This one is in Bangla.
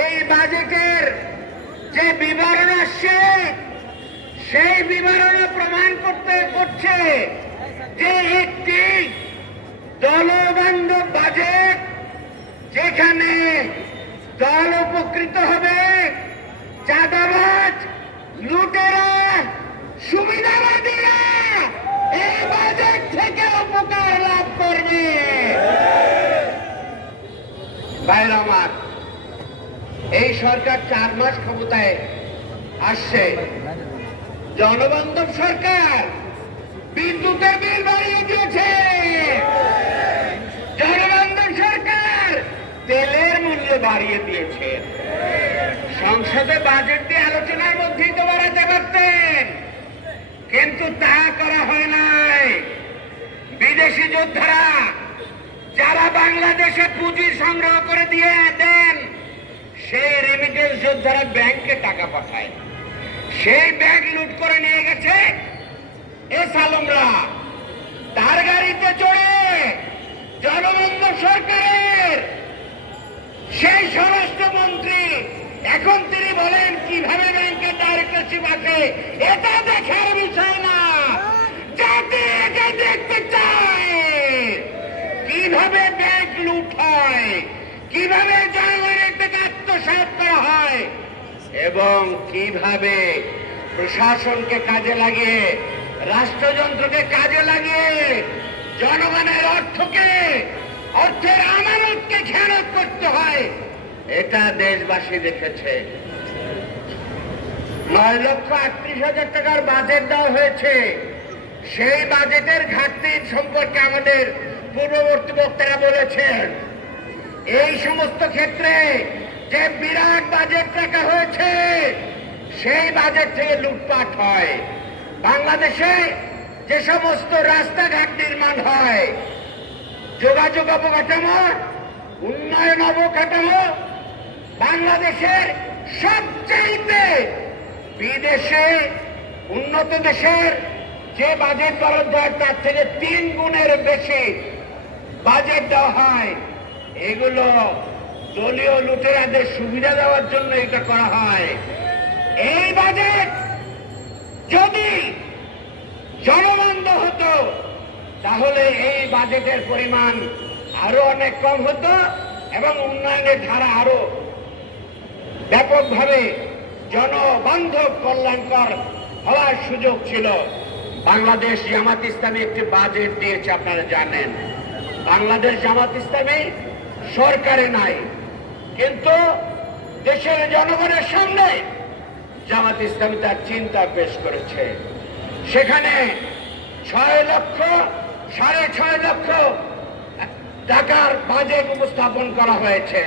এই বাজেটের যে বিবরণ আসছে সেই বিবরণ প্রমাণ করছে যে একটি দলবান্ধব বাজেট, যেখানে দল উপকৃত হবে, চাঁদাবাজ, লুটেরা, সুবিধাবাদীরা এই বাজেট থেকে উপকার লাভ করবে। ভাইরা আমার, এই সরকার 4 মাস ক্ষমতায় আসছে। জনবান্ধব সরকার বিদ্যুতের বিল বাড়িয়ে দিয়েছে, জনবান্ধব সরকার তেলের মূল্য বাড়িয়ে দিয়েছে। সংসদে বাজেট দিয়ে আলোচনার মধ্যেই তো বাড়াতে পারতেন, কিন্তু তা করা হয় নাই। বিদেশি যোদ্ধারা যারা বাংলাদেশে পুঁজি সংগ্রহ করে দিয়ে দেন, সেই রেমিটেন্স যোদ্ধারা ব্যাংকে টাকা পাঠায়, সেই ব্যাংক লুট করে নিয়ে গেছে এস আলমরা। তার গাড়িতে চড়ে জনবান্ধব সরকারের সেই স্বরাষ্ট্রমন্ত্রী এখন তিনি বলেন কিভাবে ব্যাংকের ডাইরেক্টরশিপ আছে, এটা দেখার বিষয় না। জাতি এটা দেখতে চায় কিভাবে ব্যাংক লুট হয়, কিভাবে জনগণের থেকে আত্মসাৎ করা হয়, এবং কিভাবে প্রশাসনকে কাজে লাগিয়ে, রাষ্ট্রযন্ত্রকে কাজে লাগিয়ে জনগণের অর্থের আমানতকে খেয়ানত করতে হয়। এটা দেশবাসী দেখেছে। 9,38,000 টাকার বাজেট দেওয়া হয়েছে। সেই বাজেটের ঘাটতি সম্পর্কে আমাদের পূর্ববর্তী বক্তারা বলেছেন। এই সমস্ত ক্ষেত্রে যে বিরাট বাজেট রাখা হয়েছে, সেই বাজেট থেকে লুটপাট হয়। বাংলাদেশে যে সমস্ত রাস্তাঘাট নির্মাণ হয়, যোগাযোগ অবকাঠামো, উন্নয়ন অবকাঠামো, বাংলাদেশের সবচাইতে বিদেশে উন্নত দেশের যে বাজেট বরাদ্দ হয় তার থেকে 3 গুণের বেশি বাজেট দেওয়া হয়। এগুলো দলীয় লুটেরাদের সুবিধা দেওয়ার জন্য এটা করা হয়। এই বাজেট যদি জনবান্ধব হতো তাহলে এই বাজেটের পরিমাণ আরো অনেক কম হতো এবং উন্নয়নের ধারা আরো ব্যাপকভাবে জনবান্ধব কল্যাণকর হওয়ার সুযোগ ছিল। বাংলাদেশ জামাত ইসলামী একটি বাজেট দিয়েছে, আপনারা জানেন। বাংলাদেশ জামাত ইসলামী সরকারে নাই, কিন্তু দেশের জনগণের সামনে জামাত ইসলামী তার চিন্তা পেশ করেছে। সেখানে 6 লক্ষ, 6.5 লক্ষ টাকার বাজেট উপস্থাপন করা হয়েছে।